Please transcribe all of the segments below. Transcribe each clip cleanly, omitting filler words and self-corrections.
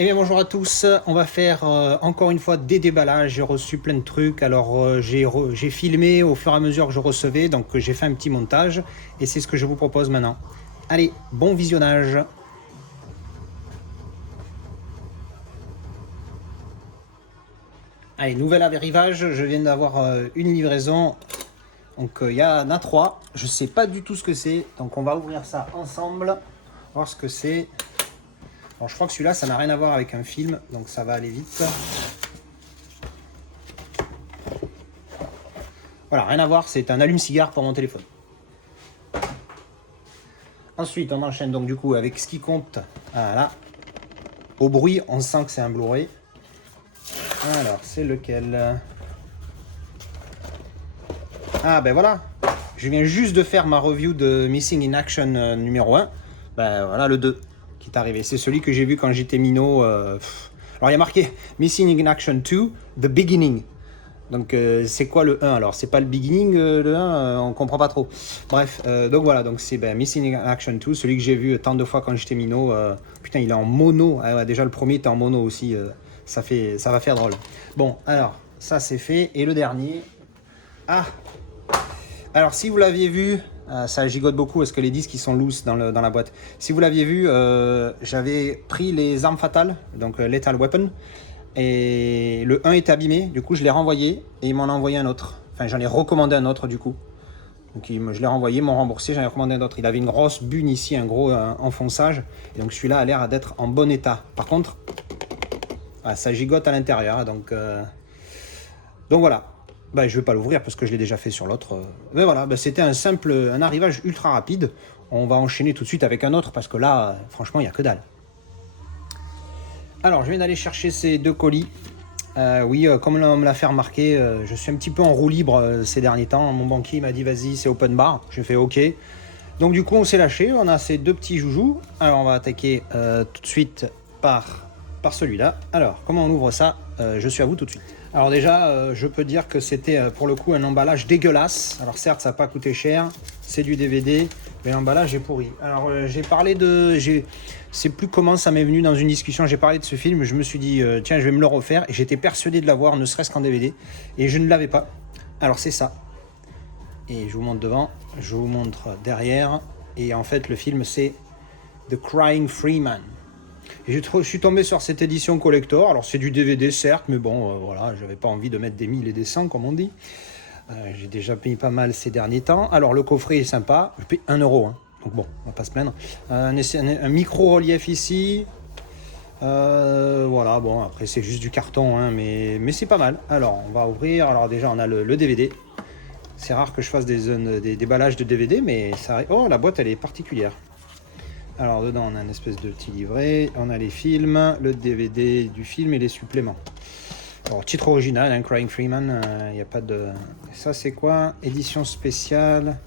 Eh bien bonjour à tous, on va faire encore une fois des déballages, j'ai reçu plein de trucs, alors j'ai filmé au fur et à mesure que je recevais, donc j'ai fait un petit montage et c'est ce que je vous propose maintenant. Allez, bon visionnage. Allez, nouvel arrivage, je viens d'avoir une livraison, donc il y en a 3, je sais pas du tout ce que c'est, donc on va ouvrir ça ensemble, voir ce que c'est. Alors je crois que celui-là ça n'a rien à voir avec un film, donc ça va aller vite. Voilà, rien à voir, c'est un allume-cigare pour mon téléphone. Ensuite, on enchaîne donc du coup avec ce qui compte. Voilà. Au bruit, on sent que c'est un Blu-ray. Alors, c'est lequel? Ah ben voilà, je viens juste de faire ma review de Missing in Action numéro 1. Ben voilà le 2 qui est arrivé. C'est celui que j'ai vu quand j'étais minot. Alors il y a marqué Missing in Action 2, The Beginning. Donc c'est quoi le 1 alors? C'est pas le beginning le 1, on comprend pas trop. Bref, donc voilà, donc c'est Missing in Action 2, celui que j'ai vu tant de fois quand j'étais minot. Putain, il est en mono. Ah, ouais, déjà le premier était en mono aussi. Ça va faire drôle. Bon, alors ça c'est fait. Et le dernier. Ah, alors si vous l'aviez vu, ça gigote beaucoup parce que les disques ils sont loose dans la boîte. Si vous l'aviez vu, j'avais pris les armes fatales, donc Lethal Weapon. Et le 1 est abîmé, du coup je l'ai renvoyé et ils m'en ont envoyé un autre. Enfin j'en ai recommandé un autre du coup. Donc je l'ai renvoyé, ils m'ont remboursé, j'en ai recommandé un autre. Il avait une grosse bune ici, un gros enfonçage. Et donc celui-là a l'air d'être en bon état. Par contre, ça gigote à l'intérieur. Donc voilà. Je ne vais pas l'ouvrir parce que je l'ai déjà fait sur l'autre. Mais voilà, c'était un arrivage ultra rapide. On va enchaîner tout de suite avec un autre parce que là, franchement, il n'y a que dalle. Alors, je viens d'aller chercher ces 2 colis. Oui, comme on me l'a fait remarquer, je suis un petit peu en roue libre ces derniers temps. Mon banquier m'a dit vas-y, c'est open bar. J'ai fait ok. Donc du coup, on s'est lâché. On a ces 2 petits joujoux. Alors, on va attaquer tout de suite par celui-là. Alors, comment on ouvre ça? Je suis à vous tout de suite. Alors déjà, je peux dire que c'était pour le coup un emballage dégueulasse. Alors certes, ça n'a pas coûté cher. C'est du DVD. Mais l'emballage est pourri. Alors j'ai parlé de... Je sais plus comment ça m'est venu dans une discussion. J'ai parlé de ce film. Je me suis dit, tiens, je vais me le refaire. Et j'étais persuadé de l'avoir, ne serait-ce qu'en DVD. Et je ne l'avais pas. Alors c'est ça. Et je vous montre devant. Je vous montre derrière. Et en fait, le film, c'est The Crying Freeman. Et je suis tombé sur cette édition collector. Alors c'est du DVD certes, mais bon, voilà, j'avais pas envie de mettre des 1000 et des 100 comme on dit. J'ai déjà payé pas mal ces derniers temps. Alors le coffret est sympa, je paye 1 euro, hein. Donc bon, on va pas se plaindre. Un micro-relief ici. Voilà, bon, après c'est juste du carton, hein, mais c'est pas mal. Alors on va ouvrir, alors déjà on a le DVD. C'est rare que je fasse des déballages de DVD, mais ça... Oh, la boîte elle est particulière. Alors dedans on a une espèce de petit livret, on a les films, le DVD du film et les suppléments. Alors titre original, hein, Crying Freeman, il n'y a pas de... Ça c'est quoi? Édition spéciale.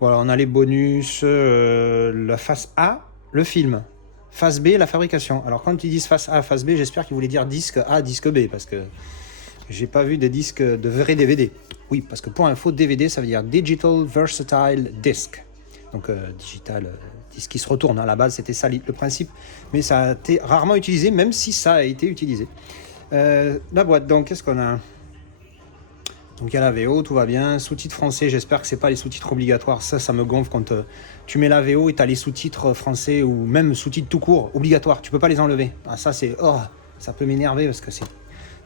Voilà, on a les bonus, la face A, le film. Face B, la fabrication. Alors quand ils disent face A, face B, j'espère qu'ils voulaient dire disque A, disque B, parce que j'ai pas vu de disque de vrai DVD. Oui, parce que pour info, DVD ça veut dire Digital Versatile Disc. Donc digital... ce qui se retourne, à la base c'était ça le principe, mais ça a été rarement utilisé, même si ça a été utilisé. La boîte, donc qu'est-ce qu'on a? Donc il y a la VO, tout va bien, sous-titres français, j'espère que c'est pas les sous-titres obligatoires, ça me gonfle quand tu mets la VO et tu as les sous-titres français ou même sous-titres tout court, obligatoires, tu peux pas les enlever. Ah, ça c'est, ça peut m'énerver parce que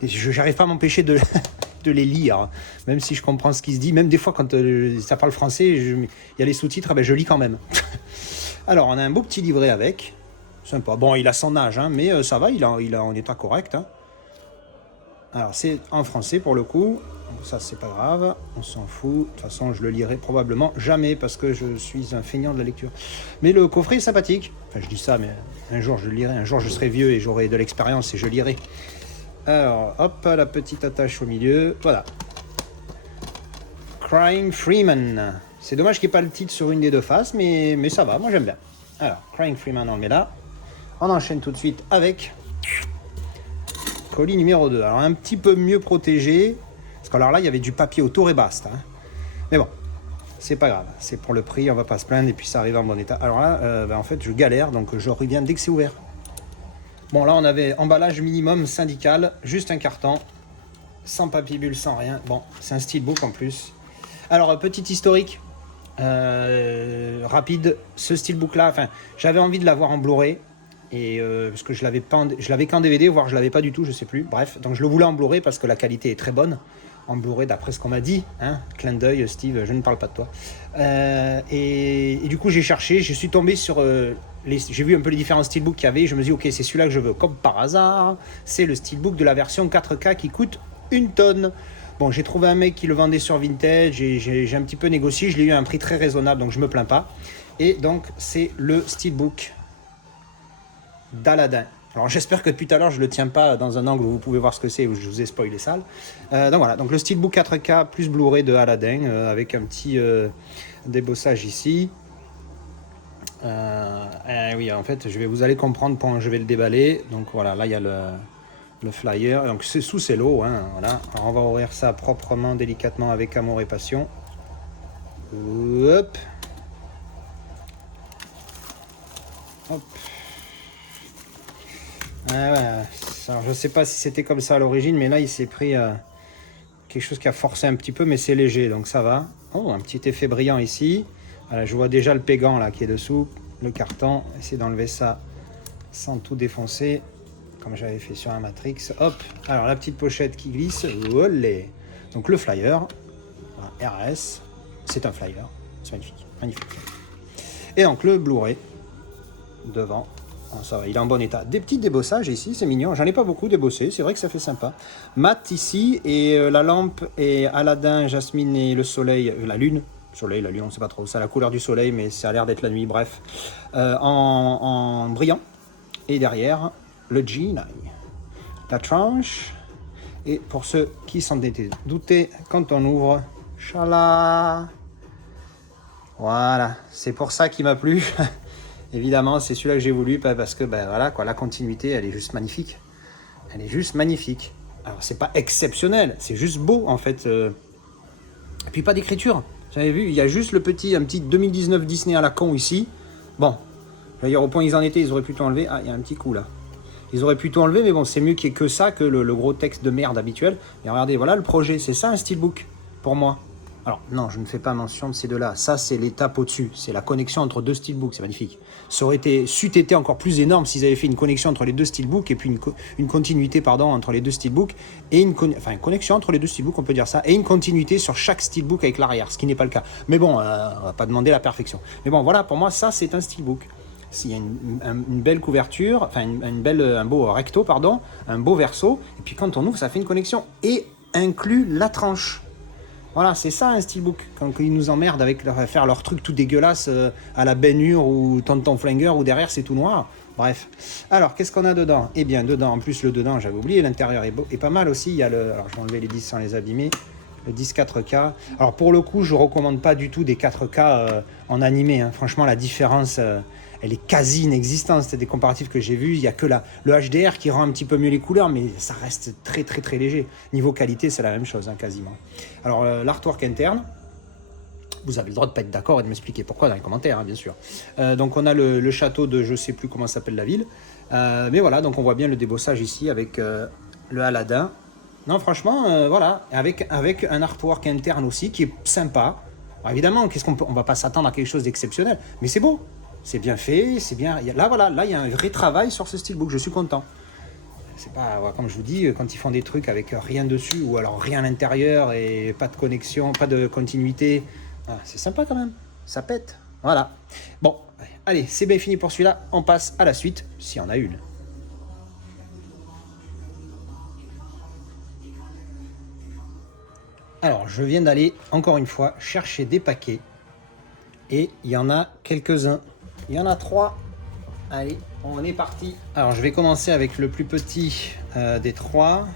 j'arrive pas à m'empêcher de les lire, même si je comprends ce qui se dit, même des fois quand ça parle français, il y a les sous-titres, je lis quand même. Alors, on a un beau petit livret avec. Sympa. Bon, il a son âge, hein, mais ça va, il est en état correct. Hein. Alors, c'est en français pour le coup. Ça, c'est pas grave. On s'en fout. De toute façon, je le lirai probablement jamais parce que je suis un feignant de la lecture. Mais le coffret est sympathique. Enfin, je dis ça, mais un jour, je le lirai. Un jour, je serai vieux et j'aurai de l'expérience et je lirai. Alors, hop, la petite attache au milieu. Voilà. Crying Freeman. C'est dommage qu'il n'y ait pas le titre sur une des 2 faces, mais ça va, moi j'aime bien. Alors, Crying Freeman, on le met là. On enchaîne tout de suite avec colis numéro 2. Alors, un petit peu mieux protégé, parce que alors là, il y avait du papier autour et basta. Hein. Mais bon, c'est pas grave, c'est pour le prix, on va pas se plaindre, et puis ça arrive en bon état. Alors là, en fait, je galère, donc je reviens dès que c'est ouvert. Bon, là, on avait emballage minimum syndical, juste un carton, sans papier bulle, sans rien. Bon, c'est un steelbook en plus. Alors, petit historique rapide. Ce steelbook-là, enfin, j'avais envie de l'avoir en Blu-ray. Et parce que je l'avais qu'en DVD, voire je l'avais pas du tout, je sais plus. Bref, donc je le voulais en Blu-ray parce que la qualité est très bonne. En Blu-ray, d'après ce qu'on m'a dit. Hein, clin d'œil, Steve, je ne parle pas de toi. Et du coup, j'ai cherché, je suis tombé sur... j'ai vu un peu les différents steelbooks qu'il y avait, je me dis ok, c'est celui-là que je veux. Comme par hasard, c'est le steelbook de la version 4K qui coûte 1 tonne. Bon, j'ai trouvé un mec qui le vendait sur Vintage, j'ai un petit peu négocié, je l'ai eu à un prix très raisonnable, donc je me plains pas. Et donc, c'est le steelbook d'Aladin. Alors j'espère que depuis tout à l'heure je le tiens pas dans un angle où vous pouvez voir ce que c'est, où je vous ai spoilé sale. Donc voilà, donc le steelbook 4K plus Blu-ray de Aladin avec un petit débossage ici. Oui, en fait, vous allez comprendre quand je vais le déballer. Donc voilà, là il y a le flyer. Donc c'est sous cello, hein, voilà. Alors on va ouvrir ça proprement, délicatement, avec amour et passion. Hop. Hop. Alors, je sais pas si c'était comme ça à l'origine, mais là il s'est pris quelque chose qui a forcé un petit peu, mais c'est léger, donc ça va. Oh, un petit effet brillant ici. Voilà, je vois déjà le pégant là qui est dessous, le carton. Essayer d'enlever ça sans tout défoncer, comme j'avais fait sur un Matrix. Hop. Alors la petite pochette qui glisse. Olé. Donc le flyer. Voilà, RS. C'est un flyer. C'est magnifique, magnifique. Et donc le Blu-ray devant. Oh, ça va, il est en bon état. Des petits débossages ici, c'est mignon. J'en ai pas beaucoup débossé, c'est vrai que ça fait sympa. Mat ici, et la lampe, et Aladin, Jasmine et le soleil, la lune. Soleil, la lune, on sait pas trop. C'est la couleur du soleil, mais ça a l'air d'être la nuit, bref. En brillant. Et derrière, le G9. La tranche. Et pour ceux qui s'en étaient doutés, quand on ouvre, chala. Voilà, c'est pour ça qu'il m'a plu. Évidemment, c'est celui-là que j'ai voulu parce que voilà, quoi, la continuité, elle est juste magnifique. Elle est juste magnifique. Alors, c'est pas exceptionnel, c'est juste beau en fait. Et puis pas d'écriture. Vous avez vu, il y a juste un petit 2019 Disney à la con ici. Bon, d'ailleurs au point où ils en étaient, ils auraient pu tout enlever. Ah, il y a un petit coup là. Ils auraient pu tout enlever, mais bon, c'est mieux qu'il y ait que ça, que le gros texte de merde habituel. Et regardez, voilà le projet, c'est ça un steelbook pour moi. Alors non, je ne fais pas mention de ces deux-là. Ça, c'est l'étape au-dessus. C'est la connexion entre deux steelbooks. C'est magnifique. Ça aurait été encore plus énorme s'ils avaient fait une connexion entre les deux steelbooks et puis une continuité entre les deux steelbooks et une connexion entre les deux steelbooks, on peut dire ça, et une continuité sur chaque steelbook avec l'arrière, ce qui n'est pas le cas. Mais bon, on va pas demander la perfection. Mais bon, voilà, pour moi, ça, c'est un steelbook. S'il y a une belle couverture, enfin un beau recto, pardon, un beau verso, et puis quand on ouvre, ça fait une connexion et inclut la tranche. Voilà, c'est ça un steelbook. Quand ils nous emmerdent avec faire leur truc tout dégueulasse à la Ben Hur ou Tonton Flingueur où derrière c'est tout noir. Bref. Alors, qu'est-ce qu'on a dedans? Eh bien, dedans, en plus le dedans, j'avais oublié, l'intérieur est pas mal aussi. Il y a alors je vais enlever les disques sans les abîmer. Le disque 4K. Alors pour le coup, je recommande pas du tout des 4K en animé. Hein. Franchement, la différence, elle est quasi inexistante. C'était des comparatifs que j'ai vus. Il n'y a que le HDR qui rend un petit peu mieux les couleurs, mais ça reste très très très léger. Niveau qualité, c'est la même chose, hein, quasiment. Alors l'artwork interne, vous avez le droit de pas être d'accord et de m'expliquer pourquoi dans les commentaires, hein, bien sûr. Donc on a le château de je sais plus comment s'appelle la ville. Mais voilà, donc on voit bien le débossage ici avec le Aladin. Non, franchement, voilà, avec un artwork interne aussi qui est sympa. Alors, évidemment, on va pas s'attendre à quelque chose d'exceptionnel, mais c'est beau, c'est bien fait, c'est bien. Là, voilà, là, il y a un vrai travail sur ce steelbook. Je suis content. C'est pas, comme je vous dis, quand ils font des trucs avec rien dessus ou alors rien à l'intérieur et pas de connexion, pas de continuité, c'est sympa quand même. Ça pète. Voilà. Bon, allez, c'est bien fini pour celui-là. On passe à la suite, s'il y en a une. Alors, je viens d'aller, encore une fois, chercher des paquets. Et il y en a quelques-uns. Il y en a 3. Allez, on est parti. Alors, je vais commencer avec le plus petit des 3.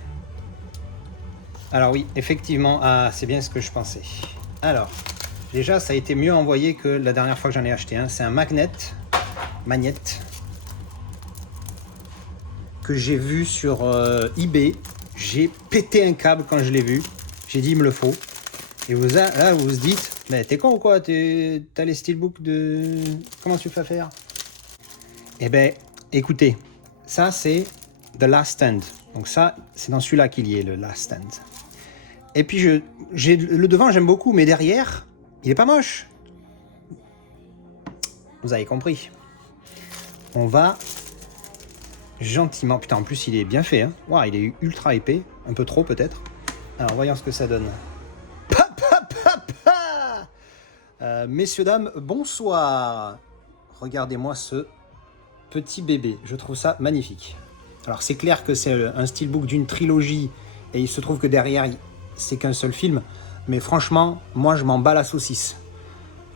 Alors oui, effectivement, c'est bien ce que je pensais. Alors, déjà, ça a été mieux envoyé que la dernière fois que j'en ai acheté. Hein. C'est un magnète que j'ai vu sur eBay. J'ai pété un câble quand je l'ai vu. J'ai dit, il me le faut. Et là, vous vous dites, mais t'es con ou quoi? T'as les steelbooks de... Comment tu fais faire? Eh ben, écoutez, Ça, c'est The Last Stand. Donc ça, c'est dans celui-là qu'il y est, le Last Stand. Et puis, le devant, j'aime beaucoup, mais derrière, il est pas moche. Vous avez compris. On va gentiment... Putain, en plus, il est bien fait. Hein. Wow, il est ultra épais. Un peu trop, peut-être. Alors, voyons ce que ça donne. Messieurs, dames, bonsoir. Regardez-moi ce petit bébé. Je trouve ça magnifique. Alors, c'est clair que c'est un steelbook d'une trilogie. Et il se trouve que derrière... c'est qu'un seul film, mais franchement, moi je m'en bats la saucisse.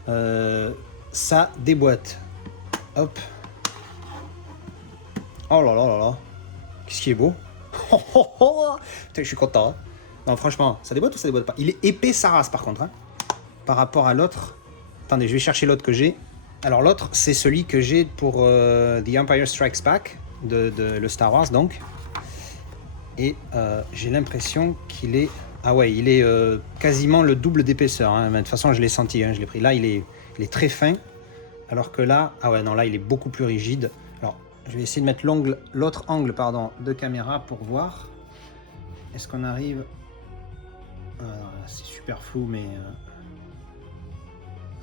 Ça déboîte. Hop. Oh là là là là. Qu'est-ce qui est beau. Putain, je suis content. Hein. Non, franchement, ça déboîte ou ça déboîte pas? Il est épais sa race par contre. Hein, par rapport à l'autre. Attendez, je vais chercher l'autre que j'ai. Alors l'autre, c'est celui que j'ai pour The Empire Strikes Back, de le Star Wars donc. Et j'ai l'impression qu'il est... Ah ouais, il est quasiment le double d'épaisseur. Hein. De toute façon, je l'ai senti, hein, je l'ai pris. Là, il est très fin. Alors que là, ah ouais, non, là, il est beaucoup plus rigide. Alors, je vais essayer de mettre l'autre angle de caméra pour voir. Est-ce qu'on arrive... c'est super flou, mais...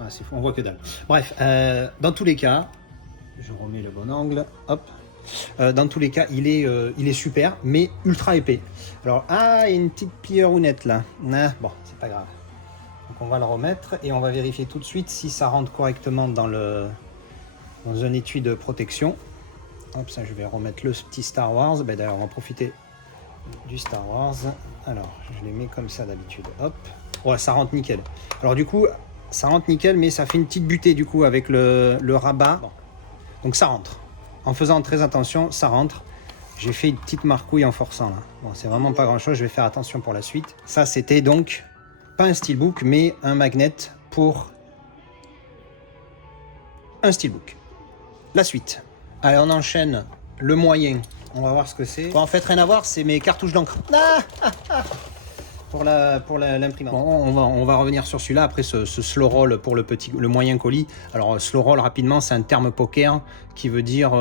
c'est fou, on voit que dalle. Bref, dans tous les cas, je remets le bon angle. Hop. Dans tous les cas, il est super, mais ultra épais. Alors, il y a une petite pierrounette là. Bon, c'est pas grave. Donc, on va le remettre et on va vérifier tout de suite si ça rentre correctement dans un étui de protection. Hop, ça, je vais remettre le petit Star Wars. Ben, d'ailleurs, on va profiter du Star Wars. Alors, je les mets comme ça d'habitude. Hop. Ouais, ça rentre nickel. Alors, du coup, ça rentre nickel, mais ça fait une petite butée du coup avec le rabat. Bon. Donc, ça rentre. En faisant très attention, ça rentre. J'ai fait une petite marcouille en forçant là. Bon, c'est vraiment pas grand chose, je vais faire attention pour la suite. Ça, c'était donc pas un steelbook, mais un magnet pour un steelbook. La suite. Allez, on enchaîne le moyen. On va voir ce que c'est. Bon, en fait, rien à voir, c'est mes cartouches d'encre. Pour l'imprimante. Bon, on va revenir sur celui-là. Après, ce slow roll pour le moyen colis. Alors, slow roll, rapidement, c'est un terme poker qui veut dire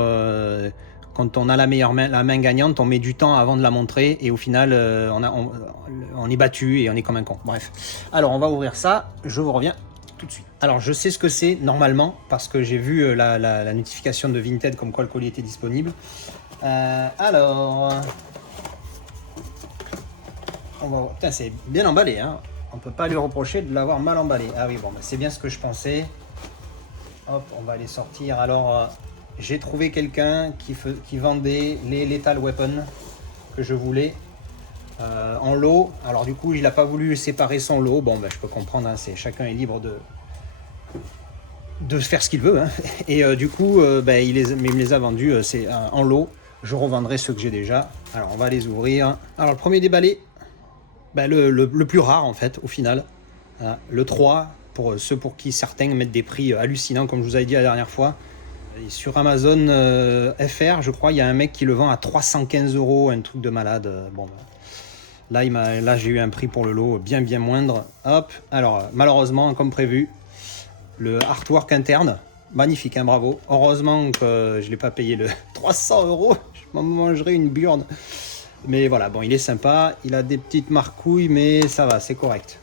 quand on a la main gagnante, on met du temps avant de la montrer et au final, on est battu et on est comme un con. Bref. Alors, on va ouvrir ça. Je vous reviens tout de suite. Alors, je sais ce que c'est normalement parce que j'ai vu la notification de Vinted comme quoi le colis était disponible. Alors... Putain, c'est bien emballé, hein. On peut pas lui reprocher de l'avoir mal emballé. Ah oui, bon, bah, c'est bien ce que je pensais. Hop, on va les sortir. Alors, j'ai trouvé quelqu'un qui vendait les Lethal Weapons que je voulais en lot. Alors du coup, il n'a pas voulu séparer son lot. Bon, bah, je peux comprendre, hein, chacun est libre de faire ce qu'il veut. Hein. Et du coup, bah, il me les a vendus en lot. Je revendrai ceux que j'ai déjà. Alors, on va les ouvrir. Alors, le premier déballé. Ben, le plus rare en fait au final, le 3 pour ceux pour qui certains mettent des prix hallucinants comme je vous avais dit la dernière fois. Et sur Amazon FR je crois il y a un mec qui le vend à 315 €, un truc de malade. Bon, ben, là j'ai eu un prix pour le lot bien moindre. Hop, alors malheureusement comme prévu le artwork interne magnifique, hein, bravo. Heureusement que je l'ai pas payé le 300 €, je m'en mangerai une burne. Mais voilà, bon, il est sympa, il a des petites marcouilles, mais ça va, c'est correct.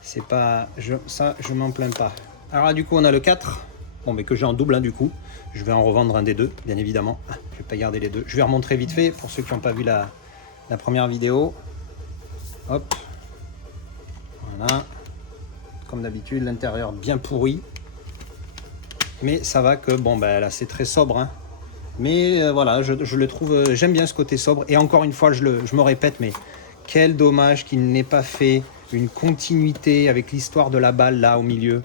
C'est pas... ça, je m'en plains pas. Alors là, du coup, on a le 4, bon, mais que j'ai en double, hein, du coup. Je vais en revendre un des deux, bien évidemment. Je vais pas garder les deux. Je vais remontrer vite fait, pour ceux qui n'ont pas vu la première vidéo. Hop. Voilà. Comme d'habitude, l'intérieur bien pourri. Mais ça va que, bon, ben là, c'est très sobre, hein. Mais voilà, je le trouve, j'aime bien ce côté sobre. Et encore une fois, je me répète, mais quel dommage qu'il n'ait pas fait une continuité avec l'histoire de la balle là au milieu.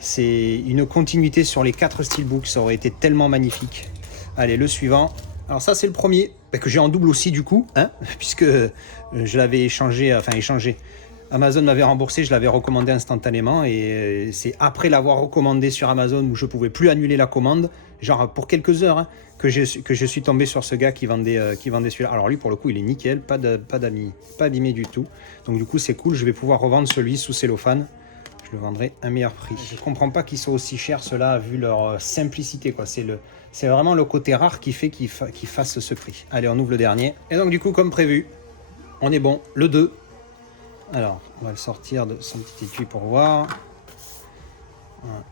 C'est une continuité sur les 4 steelbooks, ça aurait été tellement magnifique. Allez, le suivant. Alors ça, c'est le premier, que j'ai en double aussi du coup, hein, puisque je l'avais échangé. Amazon m'avait remboursé, je l'avais recommandé instantanément et c'est après l'avoir recommandé sur Amazon où je pouvais plus annuler la commande, genre pour quelques heures, hein, que je suis tombé sur ce gars qui vendait celui-là. Alors lui pour le coup il est nickel, pas abîmé du tout. Donc du coup c'est cool, je vais pouvoir revendre celui sous cellophane. Je le vendrai un meilleur prix. Je comprends pas qu'ils soient aussi chers ceux-là vu leur simplicité quoi. C'est vraiment le côté rare qui fait qu'ils fassent ce prix. Allez, on ouvre le dernier. Et donc du coup, comme prévu, on est bon. Le 2. Alors, on va le sortir de son petit étui pour voir.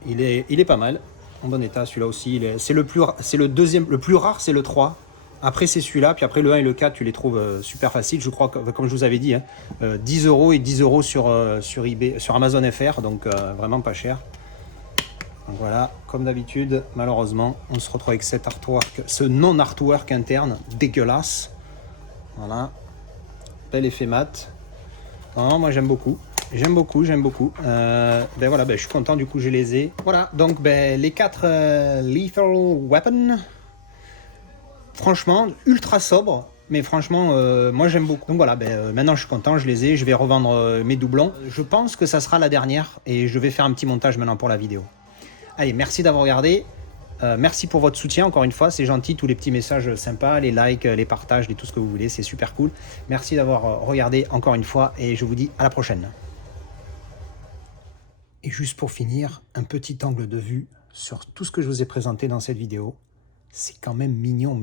Il est pas mal. En bon état, celui-là aussi. C'est le deuxième, le plus rare, c'est le 3. Après, c'est celui-là. Puis après, le 1 et le 4, tu les trouves super faciles. Je crois que, comme je vous avais dit, 10 € et 10 € sur eBay, sur Amazon FR. Donc, vraiment pas cher. Donc voilà, comme d'habitude, malheureusement, on se retrouve avec cet artwork, ce non-artwork interne dégueulasse. Voilà. Bel effet mat. Non, moi j'aime beaucoup. J'aime beaucoup. Ben voilà, ben je suis content, du coup je les ai. Voilà, donc ben, les 4 Lethal Weapon. Franchement, ultra sobre. Mais franchement, moi j'aime beaucoup. Donc voilà, ben, maintenant je suis content, je les ai. Je vais revendre mes doublons. Je pense que ça sera la dernière. Et je vais faire un petit montage maintenant pour la vidéo. Allez, merci d'avoir regardé. Merci pour votre soutien, encore une fois, c'est gentil, tous les petits messages sympas, les likes, les partages, tout ce que vous voulez, c'est super cool. Merci d'avoir regardé encore une fois et je vous dis à la prochaine. Et juste pour finir, un petit angle de vue sur tout ce que je vous ai présenté dans cette vidéo. C'est quand même mignon.